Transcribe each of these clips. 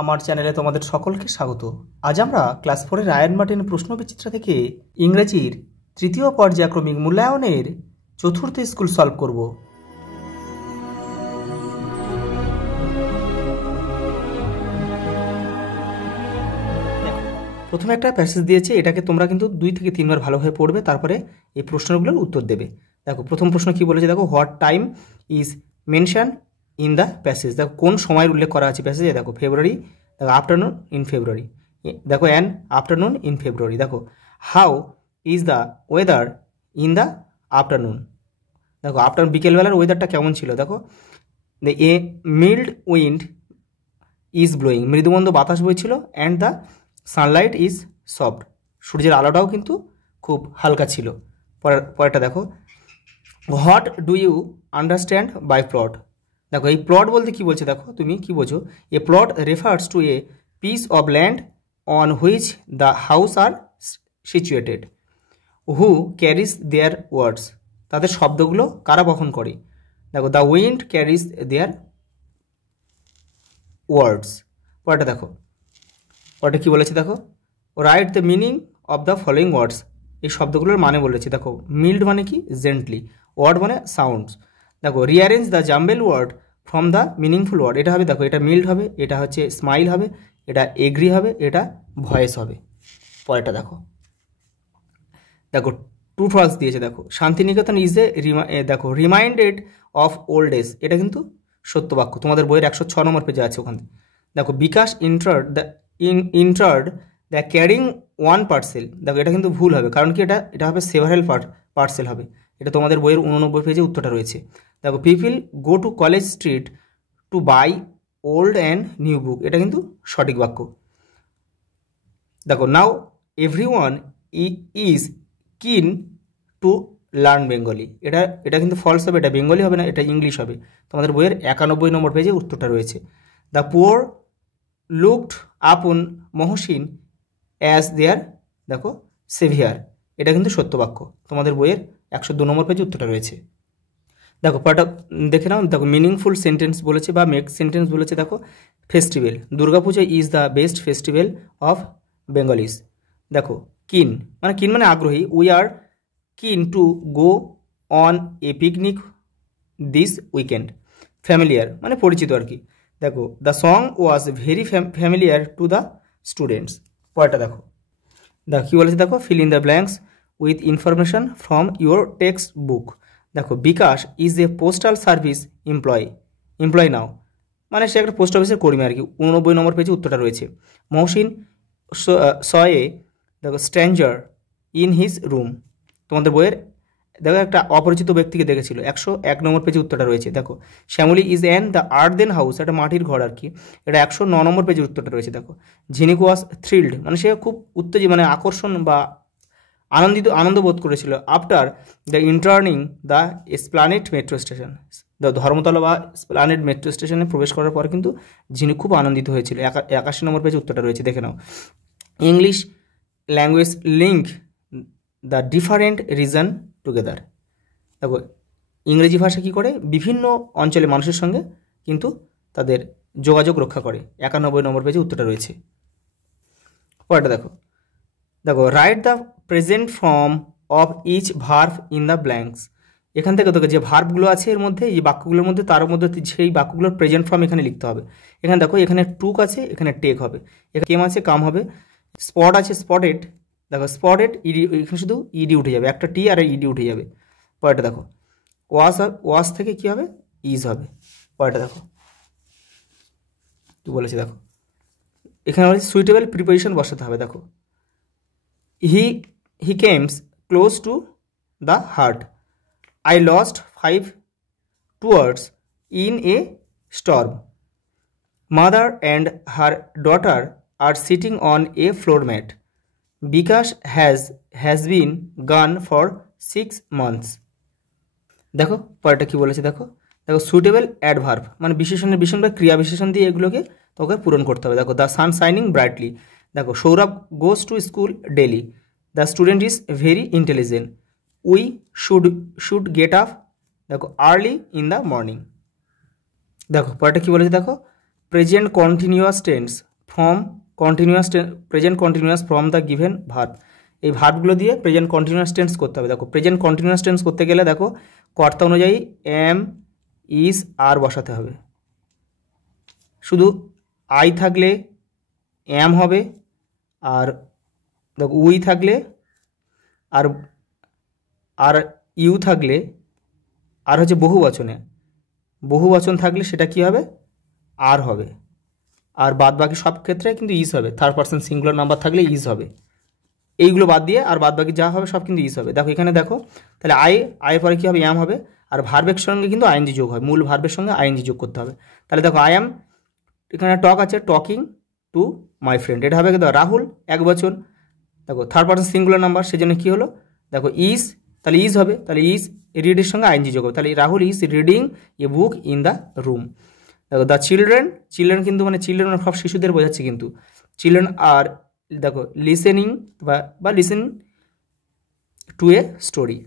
আমার চ্যানেলে তোমাদের সকলকে স্বাগত। আজ আমরা ক্লাস 4-এর আয়ন মার্টিন প্রশ্নবিচিত্রা থেকে ইংরেজির তৃতীয় পর্যায়ক্রমিক মূল্যায়নের চতুর্থ স্কুল সলভ করব। প্রথমে একটা প্যাসেজ দিয়েছে, এটাকে তোমরা কিন্তু 2 থেকে 3 বার ভালোভাবে পড়বে, তারপরে এই প্রশ্নগুলোর উত্তর দেবে। দেখো প্রথম প্রশ্ন কি বলেছে, দেখো what time is mention in the passage. দেখো কোন সময়ের উল্লেখ করা আছে প্যাসেজে, দেখো ফেব্রুয়ারি, দেখো আফটারনুন ইন ফেব্রুয়ারি, দেখো অ্যান আফটারনুন ইন ফেব্রুয়ারি। দেখো how is the weather in the afternoon, দেখো আফটারনুন বিকেলবেলার ওয়েদারটা কেমন ছিল। দেখো a mild wind is blowing, মৃদুমন্দ বাতাস বইছিল, and the sunlight is soft, সূর্যের আলোটাও কিন্তু খুব হালকা ছিল। পরেরটা দেখো what do you understand by plot. দেখো এই প্লট বলতে কি বলছে, দেখো তুমি কি বোঝো। A plot refers to a piece of land on which the house are situated. Who carries their words, তাদের শব্দগুলো কারা বহন করে। দেখো the wind carries their words. পরেরটা দেখো, পরেরটা কী বলেছে, দেখো write the meaning of the following words, এই শব্দগুলোর মানে বলেছে। দেখো মিল্ড মানে কি, জেন্টলি, ওয়ার্ড মানে সাউন্ডস। দেখো rearrange the jumble word from the meaningful word, এটা হবে, দেখো এটা মিল্ড হবে, এটা হচ্ছে স্মাইল হবে, এটা এগ্রি হবে, এটা ভয়েস হবে। পরেরটা দেখো, দেখো টু ফলস দিয়েছে। দেখো শান্তিনিকেতন ইজ দেখো রিমাইন্ডেড অফ ওল্ড এজ, এটা কিন্তু সত্য বাক্য, তোমাদের বইয়ের 106 নম্বর পেজে আছে ওখানে। দেখো Bikash entered the carrying one parcel, দেখো এটা কিন্তু ভুল হবে, কারণ কি এটা হবে সেভারেল পার্সেল হবে, এটা তোমাদের বইয়ের 89 পেজে উত্তরটা রয়েছে। দেখো people go to College Street to buy old and new book, এটা কিন্তু সঠিক বাক্য। দেখো now everyone is keen to learn Bengali, এটা কিন্তু ফলস হবে, এটা বেঙ্গলি হবে না, এটা ইংলিশ হবে। তোমাদের বইয়ের 91 নম্বর পেজে উত্তরটা রয়েছে। দ্য পুয়ার লুকড আপন মহসিন অ্যাজ দেয়ার, দেখো সেভিয়ার, এটা কিন্তু সত্য বাক্য, তোমাদের বইয়ের 102 নম্বর পেজে উত্তরটা রয়েছে। দেখো পরটা দেখে নাও, দেখো মিনিংফুল সেন্টেন্স বলেছে বা মেক সেন্টেন্স বলেছে। দেখো festival, Durga Puja is the best festival of Bengalis. দেখো কিন মানে আগ্রহী, we are keen to go on a picnic this weekend. Familiar মানে পরিচিত আর কি। দেখো the song was very familiar to the students. পরেরটা দেখো, কী বলেছে, দেখো fill in the blanks with information from your textbook. দেখো Bikash is a postal service employ now, মানে সে একটা পোস্ট অফিসের কর্মী আর কি, 89 নম্বর পেজে উত্তরটা রয়েছে। মহসিন সয়ে দেখো স্ট্রেঞ্জার ইন হিজ রুম, তোমাদের বইয়ের দেখো একটা অপরিচিত ব্যক্তিকে দেখেছিল, 101 নম্বর পেজে উত্তরটা রয়েছে। দেখো Shyamali is an the earthen house, একটা মাটির ঘর আর কি, এটা 109 নম্বর পেজের উত্তরটা রয়েছে। দেখো ঝিনিক ওয়াজ থ্রিল্ড, মানে সে খুব উত্তেজিত মানে আকর্ষণ বা আনন্দ বোধ করেছিল। After the entering the Esplanade metro station, Dharmatala বা এসপ্লানেড মেট্রো স্টেশনে প্রবেশ করার পর কিন্তু ঝিনিক খুব আনন্দিত হয়েছিল, 81 নম্বর পেজে উত্তরটা রয়েছে, দেখে নাও। English language link the different reason together, দেখো ইংরেজি ভাষা কী করে বিভিন্ন অঞ্চলে মানুষের সঙ্গে কিন্তু তাদের যোগাযোগ রক্ষা করে, 91 নম্বর পেজে উত্তরটা রয়েছে। পরেরটা দেখো, write the present form of each verb in the blanks. এখান থেকে দেখো যে ভার্বগুলো আছে এর মধ্যে, এই বাক্যগুলোর মধ্যে, তার মধ্যে সেই বাক্যগুলোর প্রেজেন্ট ফর্ম এখানে লিখতে হবে। এখানে দেখো এখানে টুক আছে, এখানে টেক হবে, এখানে কেম আছে কাম হবে, স্পট আছে স্পটেড, দেখো স্পটেড ইডি, এখানে শুধু ইডি উঠে যাবে, একটা টি আর ইডি উঠে যাবে। পরেরটা দেখো ওয়াশ থেকে কী হবে, ইজ হবে। পরেরটা দেখো কী বলেছে, দেখো এখানে বলেছে সুইটেবল প্রিপোজিশন বসাতে হবে। দেখো he came close to the heart, I lost 5 towards in a storm, mother and her daughter are sitting on a floor mat, Bikash has been gone for 6 months। দেখো পরেরটা কী বলেছে, দেখো সুইটেবল অ্যাডভার্ব মানে বিশেষণ বা ক্রিয়া বিশেষণ দিয়ে এগুলোকে তোকে পূরণ করতে হবে। দেখো দ্য সান শাইনিং ব্রাইটলি, দেখো Sourav goes to school daily, the student is very intelligent, we should get up, দেখো আর্লি ইন দ্য মর্নিং। দেখো পরেরটা কী বলেছে, দেখো present continuous tense from continuous present continuous from the given verb. এই ভার্বগুলো দিয়ে present continuous tense করতে হবে। দেখো প্রেজেন্ট কন্টিনিউয়াস টেন্স করতে গেলে দেখো কর্তা অনুযায়ী এম, ইজ, আর বসাতে হবে। শুধু আই থাকলে এম হবে, আর দেখো উই থাকলে আর আর ইউ থাকলে আর হচ্ছে বহু বচন থাকলে সেটা কি হবে, আর হবে। আর বাদ বাকি সব ক্ষেত্রে কিন্তু ইজ হবে। থার্ড পারসন সিঙ্গুলার নাম্বার থাকলে ইজ হবে। এইগুলো বাদ দিয়ে আর বাদ বাকি যা হবে সব কিন্তু ইজ হবে। দেখো এখানে দেখো তাহলে আয়ের পরে কী হবে, এম হবে, আর ভার্বের সঙ্গে কিন্তু আইএনজি যোগ হয়, মূল ভার্বের সঙ্গে আইএনজি যোগ করতে হবে। তাহলে দেখো আই এম, এখানে টক আছে, টকিং টু মাই ফ্রেন্ড, এটা হবে দেখো রাহুল এক বচন। দেখো থার্ড পারসন সিঙ্গুলার নাম্বার, সেজন্য কী হলো, দেখো ইজ, তাহলে ইজ হবে, তাহলে ইজ রিডের সঙ্গে আইএনজি যোগ হবে, তাহলে Rahul is reading a book in the room. দেখো দ্য চিলড্রেন কিন্তু মানে চিলড্রেন সব শিশুদের বোঝাচ্ছে, কিন্তু চিলড্রেন আর দেখো লিসেনিং বা লিসেন টু এ স্টোরি।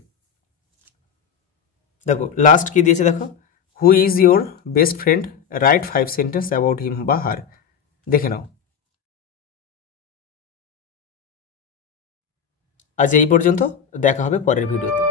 দেখো লাস্ট কি দিয়েছে দেখো, who is your best friend, right 5 sentence about him বা হার। দেখে নাও। আজ এই পর্যন্ত, দেখা হবে পরের ভিডিওতে।